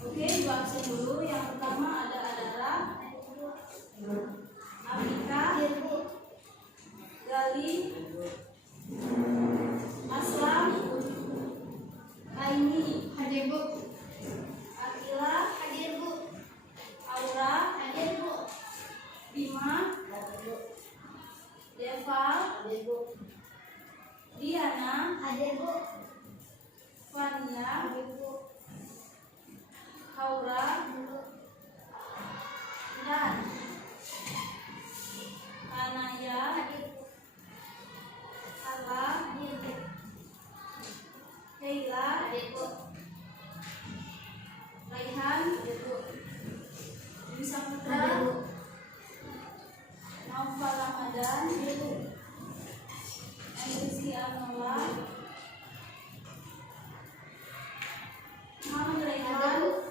Oke, dua absen dulu. Yang pertama ada Adara, Amika, Gali, Aslam, Aini, Hadir Bu. Akila, Hadir Bu. Aura, Hadir Bu. Bima, Deva, Hadir Bu. Diana, Hadir Bu. Fania, Hadir Bu. Haura, dan Anaya, Ala, Heila, Raihan, Bisa Putra, Naufal Ramadan, Rizky Anola, Muhammad Raihan,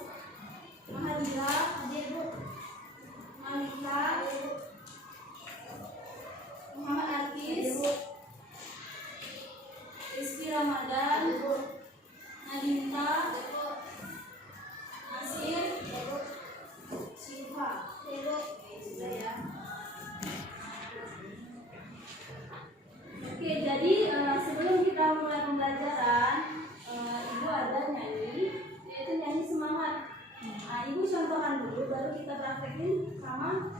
Mahadila, Malika, Muhammad Arkis, Rizky Ramadan, Nadinta, Nasir, Syifa. Sudah ya. Oke, jadi sebelum kita mulai pembelajaran, Ibu ada nyanyi, yaitu nyanyi semangat. Nah, Ibu contohkan dulu, baru kita praktekin sama.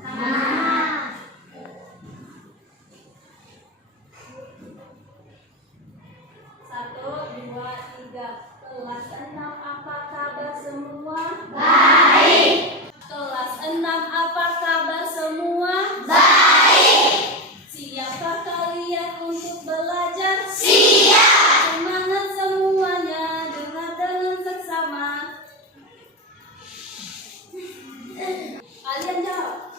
Satu, dua, tiga. Kelas 6 apa kabar semua? Baik. Kelas 6 apa kabar semua? Baik. Siapkah kalian untuk belajar? Siap. Semangat semuanya, dengar dengan seksama. Kalian jawab.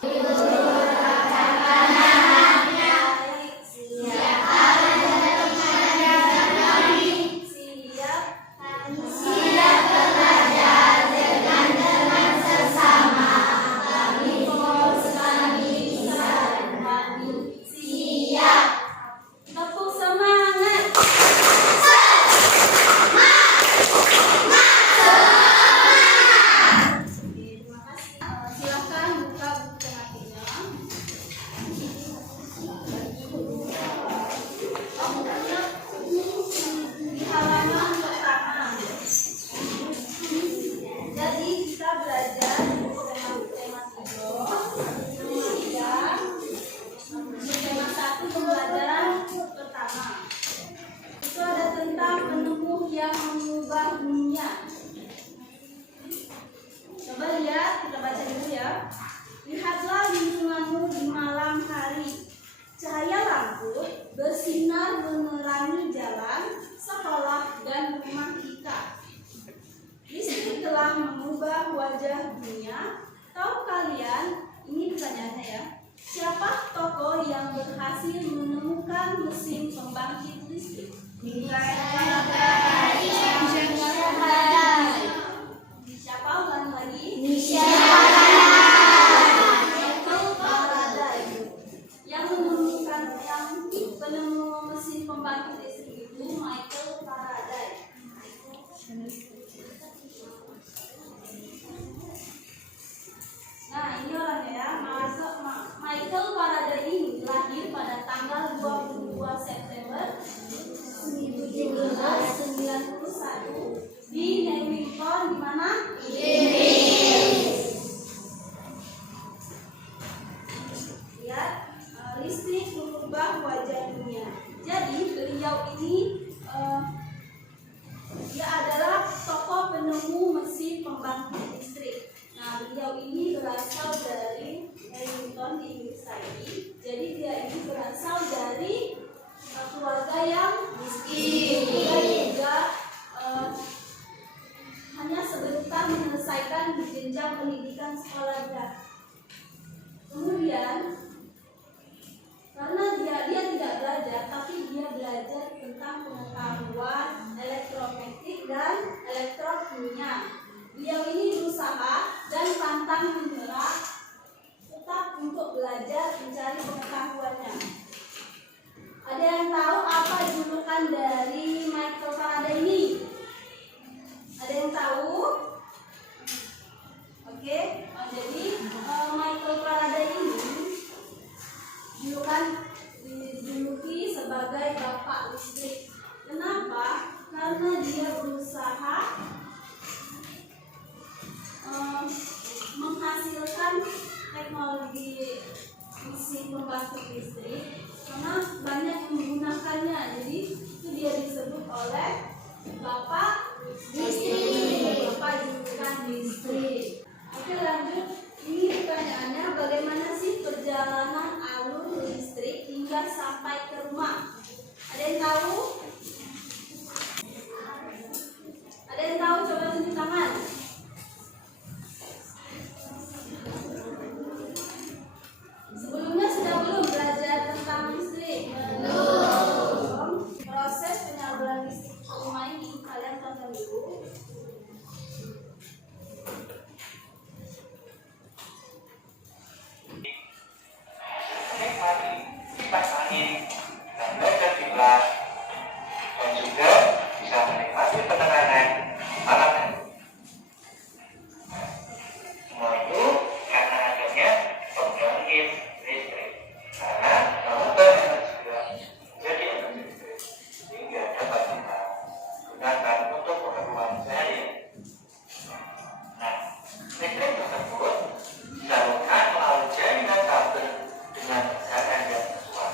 Tepuk semangat. Terima kasih. Silakan buka buku tematinya. Di halaman pertama. Jadi kita belajar buku tema 3. Tema 1 pembelajaran pertama. Itu ada tentang penemuh yang mengubah dunia. Coba lihat, kita baca dulu ya. Lihatlah lingkunganmu di malam hari. Cahaya lampu bersinar menerangi jalan, sekolah, dan rumah kita. Listrik telah mengubah wajah dunia. Tahu kalian, ini pertanyaannya ya, siapa tokoh yang berhasil menemukan mesin pembangkit listrik? Siapa ulang lagi? Michael Faraday. Yang penemu mesin pembangkit listrik itu Michael Faraday. Nah, ini orangnya ya. Michael Faraday ini lahir pada tanggal 22 September 1791 di Newington, di mana? Lihat, listrik mengubah wajah dunia. Jadi beliau ini dia adalah tokoh penemu mesin pembangkit listrik. Nah, beliau ini berasal dari Newington di Inggris tadi. Jadi dia ini berasal dari keluarga yang miskin. dia berusaha menghasilkan teknologi mesin pembangkit listrik karena banyak yang menggunakannya, jadi itu dia disebut oleh Bapak Listrik. Bapak bukan listrik. Oke, lanjut. Ini pertanyaannya, bagaimana sih perjalanan alur listrik hingga sampai ke rumah? Ada yang tahu? Ada yang tahu? Coba tunjuk tangan. Sebelumnya sudah belum belajar tentang listrik? Belum. Proses penyaluran listrik ke rumah ini kalian tonton dulu. Menikmati kipas angin dan baca kiblat, dan juga bisa menikmati penerangan malam hari. Semua itu karena adanya pembangkit listrik. Karena mengubah energi gerak menjadi energi listrik sehingga dapat kita gunakan untuk keperluan sehari. Nah, listrik tersebut disalurkan melalui jaringan kabel dengan tegangan yang sesuai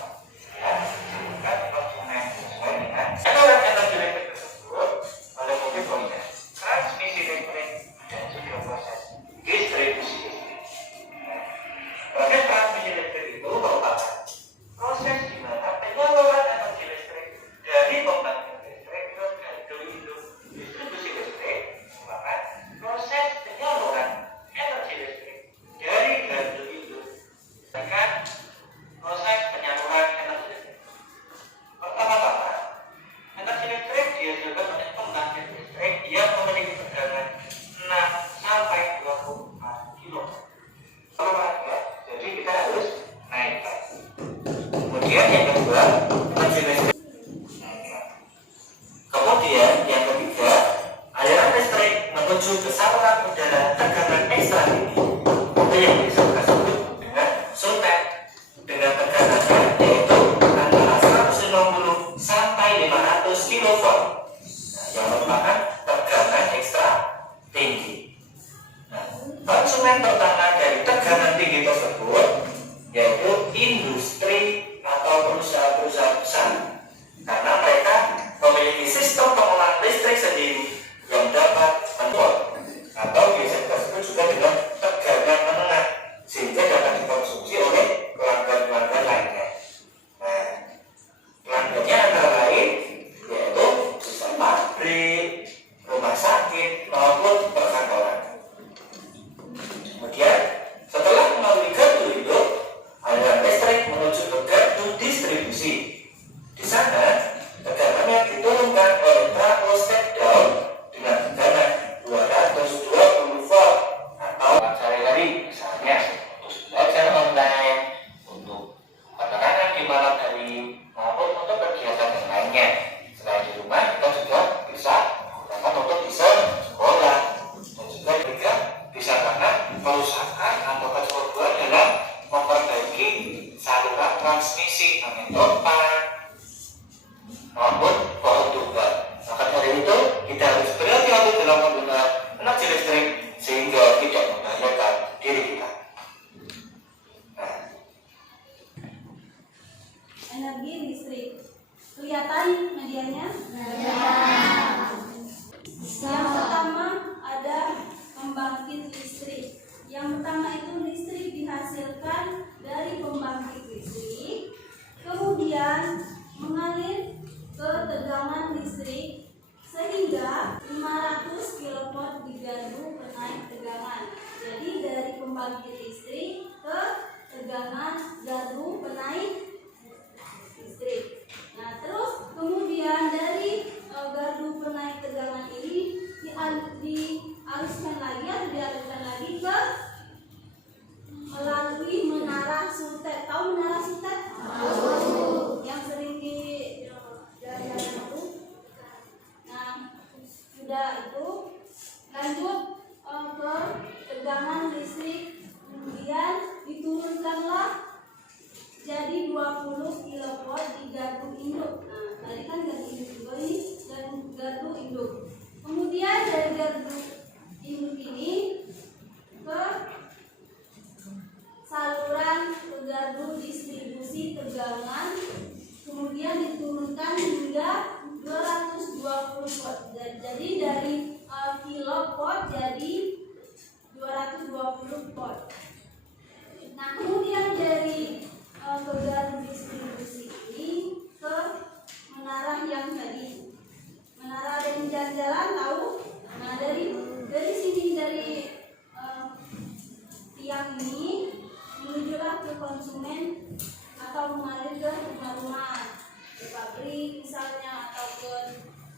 dan disalurkan konsumen sesuai dengan saluran energi listrik tersebut oleh proses transmisi listrik dan juga proses distribusi listrik. Proses transmisi listrik itu merupakan proses di mana penyaluran energi listrik dari pembangkit listrik ke gardu induk distribusi listrik merupakan proses penyaluran energi listrik dari gardu induk dengan proses penyaluran energi listrik. Pertama-tama, energi listrik dihasilkan oleh pembangkit listrik yang memiliki tegangan 6 sampai 24 kilo. Jadi kita harus naikkan. Kemudian yang kedua, energi listrik. Kemudian yang ketiga, aliran listrik menuju ke saluran udara tegangan ekstra tinggi. Itu yang bisa kita sebut dengan suntek dengan teganannya yaitu antara 150 sampai 500 kV. Yang merupakan tegangan ekstra tinggi. Nah, konsumen pertama dari tegangan tinggi tersebut yaitu industri atau perusahaan-perusahaan besar, karena mereka memiliki sistem pengolahan listrik sendiri yang dapat mengukur atau biasa kita sebut juga dengan tegangan menengah sehingga dapat dikonsumsi oleh pelanggan-pelanggan lainnya. Nah, pelanggannya antara lain yaitu bisa pabrik, rumah sakit maupun perkantoran. Kemudian setelah melalui gardu induk, aliran listrik menuju ke gardu distribusi. Di sana tegangannya diturunkan oleh trafo step down dengan tegangan 220 volt atau sehari-hari, misalnya untuk belajar online, untuk penerangan di malam hari maupun untuk kegiatan yang lainnya. Selain di rumah, kita juga bisa menggunakan untuk bisa sekolah dan juga bisa karena perusahaan atau keseluruhan dalam memperbaiki saluran transmisi angin topan maupun pohon tumbang. Maka dari itu kita harus berhati-hati dalam menggunakan energi listrik sehingga tidak membahayakan diri kita. Nah, Energi listrik. Kelihatan medianya? Yang pertama ada pembangkit listrik. Yang pertama itu listrik dihasilkan dari pembangkit listrik, kemudian mengalir ke tegangan listrik sehingga 500 kV di gardu penaik tegangan. Jadi dari pembangkit listrik ke tegangan gardu penaik listrik. Nah, terus kemudian dari gardu penaik tegangan ini dialirkan lagi atau dialirkan lagi ke melalui menara suntet. Tahu menara suntet? Tahu. Yang sering di jalan itu. Nah, sudah itu lanjut ke tegangan listrik, kemudian diturunkanlah jadi 20 kV di gardu induk. Nah, tadi kan gardu induk juga ini dan gardu induk. gardu induk ini ke saluran ke gardu distribusi tegangan, kemudian diturunkan hingga 220 volt. Jadi dari kilowatt jadi 220 volt. Nah, kemudian dari ke gardu distribusi ini ke menara yang tadi. Menara dan jalan-jalan tahu? Nah, dari sini dari tiang ini menujulah ke konsumen atau mengalir ke rumah-rumah, ke pabrik misalnya, atau ke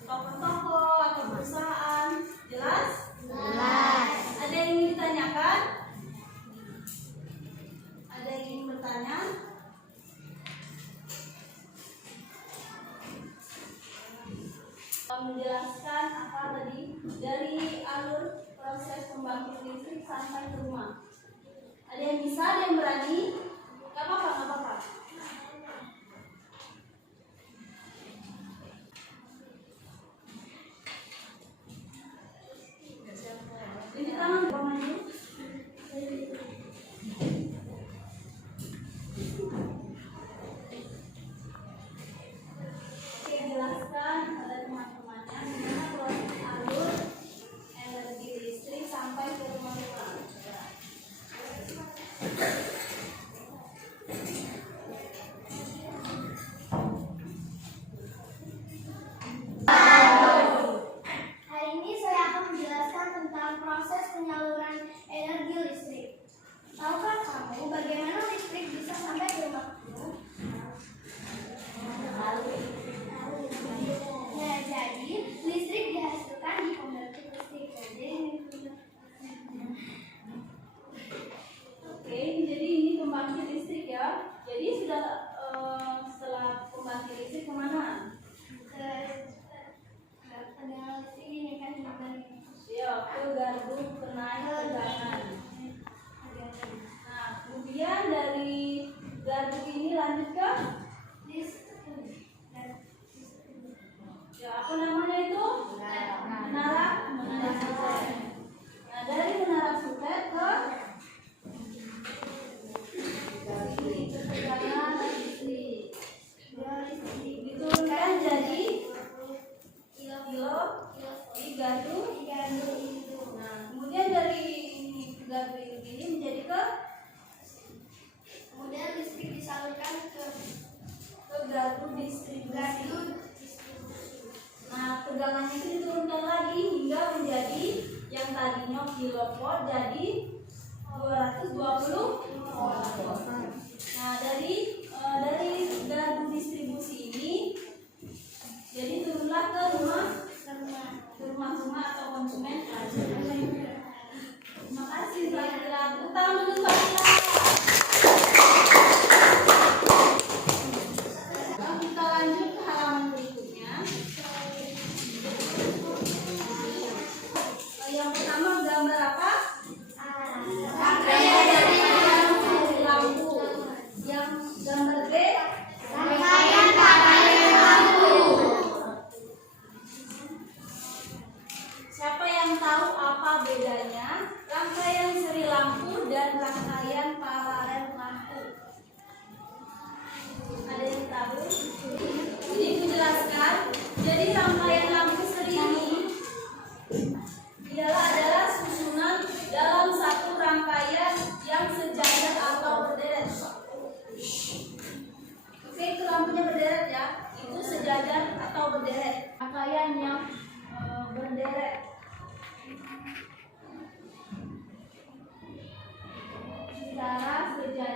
toko-toko atau perusahaan. Jelas? Jelas. Ada yang ingin ditanyakan? Ada yang ingin bertanya? Menjelaskan apa tadi dari alur proses pembangkit listrik sampai ke rumah. Ada yang bisa, ada yang berani? Gak apa-apa, gak apa-apa. Ini tangan ke maju. Oke, jelaskan pada teman-temannya gimana proses alur energi listrik sampai ke rumah-rumah. Hari ini saya akan menjelaskan tentang proses penyaluran energi listrik. Tahukah kamu bagaimana listrik bisa sampai ke rumahmu? Nah, jadi listrik dihasilkan di pembangkit listrik. Oke, jadi ini pembangkit listrik ya. Jadi sudah setelah pembangkit listrik kemana? Tegangan listrik ini kan Ya, ke gardu penaik tegangan. Nah, kemudian dari gardu ini lanjut ke ya apa namanya itu? Menara sutet. Nah, dari menara sutet ke tegangan listrik. Diturunkan jadi kilo di gardu. Nah, kemudian dari gardu ini menjadi ke kemudian listrik disalurkan ke gardu distribusi. Nah, tegangannya itu diturunkan lagi hingga menjadi yang tadinya kilowatt jadi 220 volt. Nah, dari gardu distribusi ini jadi turunlah ke rumah-rumah atau konsumen. Terima kasih Mbak Ira. Tepuk tangan dulu Mbak Ira. Kita lanjut ke halaman berikutnya. Yang pertama gambar apa? Rangkaian dari lampu. Yang gambar B, rangkaian lampu. siapa yang tahu apa bedanya rangkaian seri lampu dan rangkaian paralel lampu? Ada yang tahu? Jadi menjelaskan. Jadi rangkaian lampu seri ini adalah susunan dalam satu rangkaian yang sejajar atau berderet. Oke, itu lampunya berderet ya. Itu sejajar atau berderet. Rangkaian yang berderet. Secara sejajar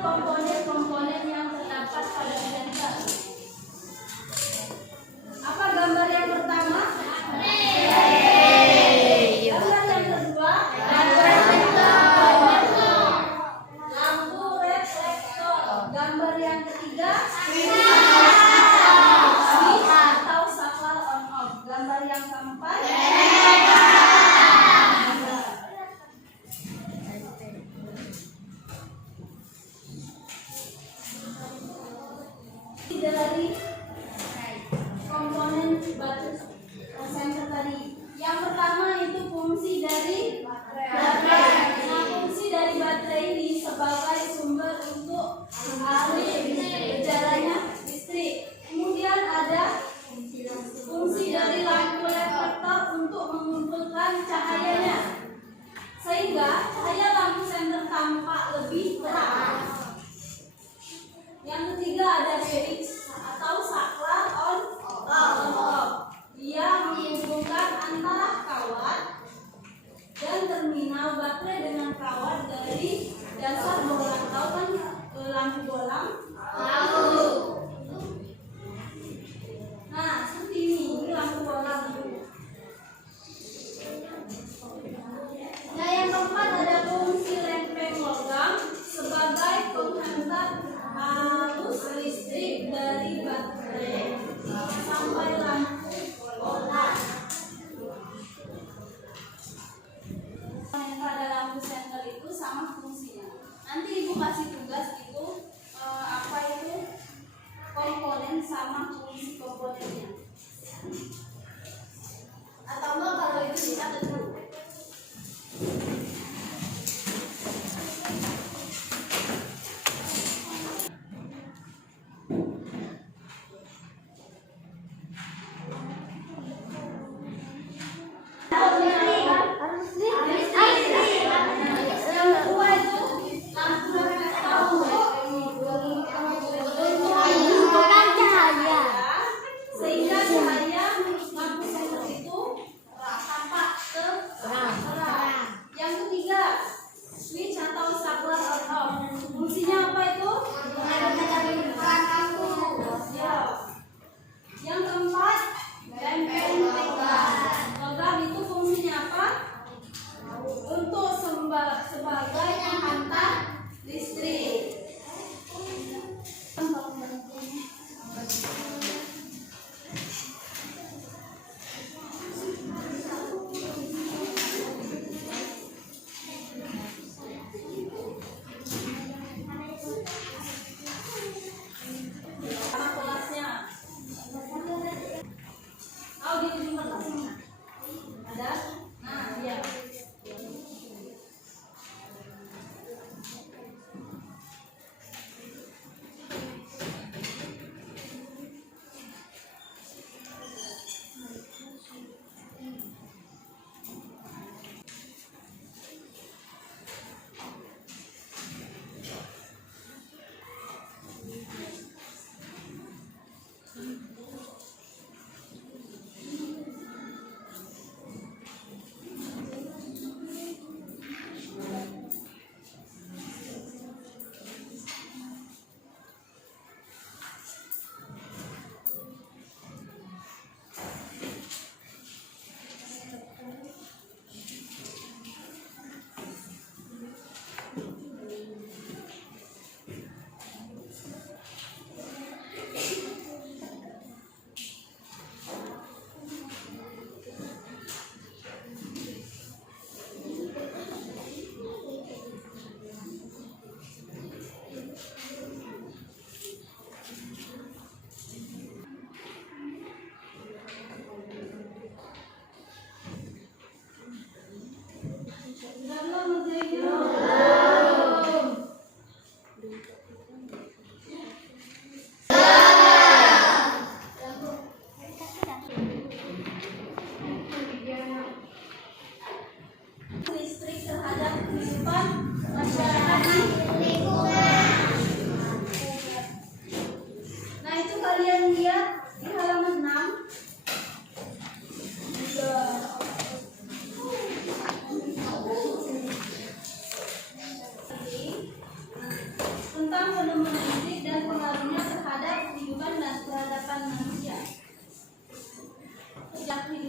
komponen-komponen yang terdapat pada sensor. Apa gambar yang pertama? Gambar yang kedua? Lampu reflektor. Gambar yang ketiga? Switch atau saklar on off. Gambar yang keempat?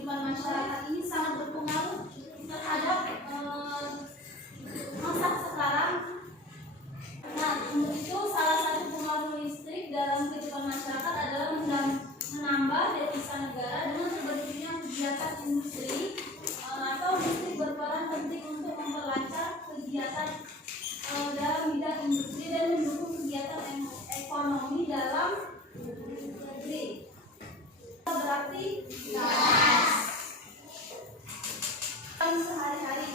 kehidupan masyarakat ini sangat berpengaruh terhadap masa sekarang. Nah, untuk itu salah satu pengaruh listrik dalam kehidupan masyarakat adalah menambah devisa negara dengan terbentuknya kegiatan industri atau listrik berperan penting untuk memperlancar kegiatan dalam bidang industri dan mendukung kegiatan ekonomi dalam negeri. Berarti sehari-hari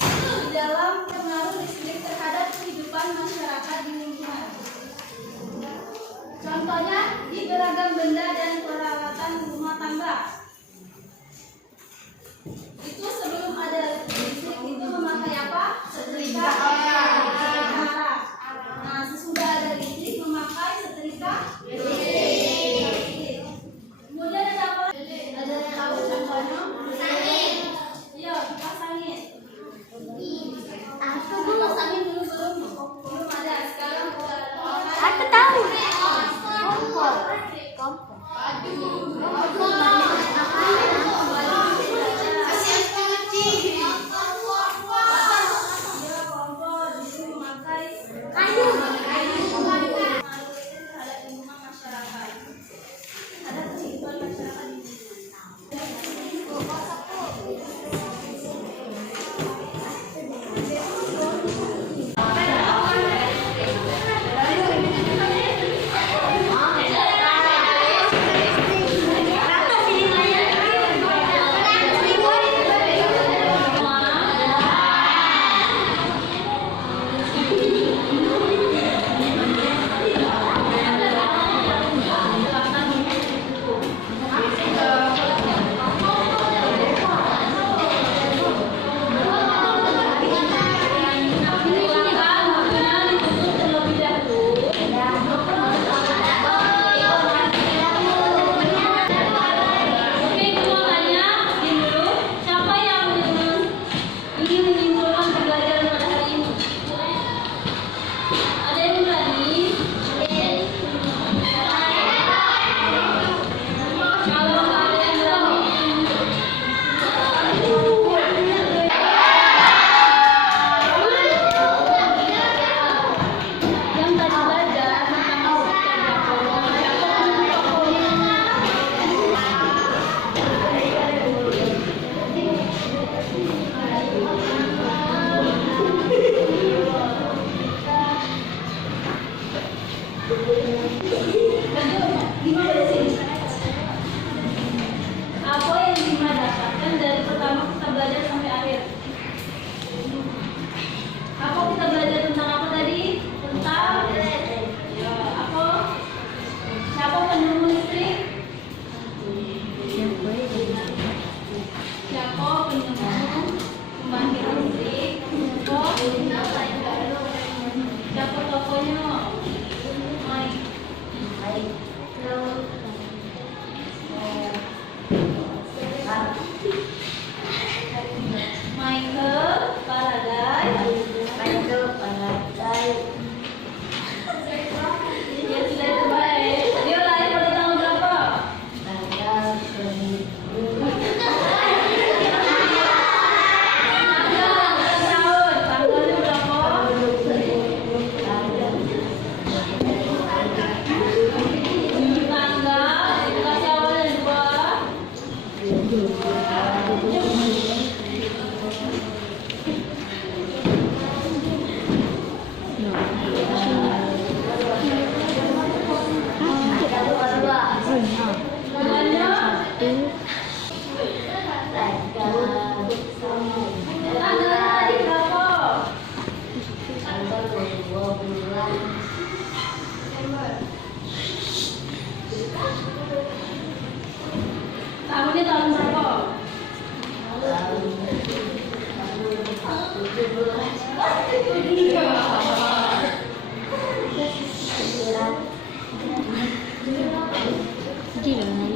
di dalam pengaruh listrik terhadap kehidupan masyarakat di lingkungan. Contohnya di beragam benda dan peralatan rumah tangga. Itu sebelum ada listrik itu memakai apa? Setrika. Nah, sesudah ada listrik memakai setrika. Kemudian ada apa? Ada yang tahu contohnya? Iya, kipas angin. Aku kipas angin dulu belum ada. Sekarang udah ada. Aku tahu. Apa yang Bima dapatkan dari pertama kita belajar sampai akhir? Apa kita belajar tentang apa tadi? Tentang ya, apa? Siapa penyambung listrik? Siapa penyambung pembangkit listrik? Siapa tokonya? Michael Faraday. Ya sudah itu baik. Dia lahir pada tahun berapa? Tanggalnya berapa? Tanggal, dikasih awal dan dua. Tahunnya tahun berapa? Sembilan.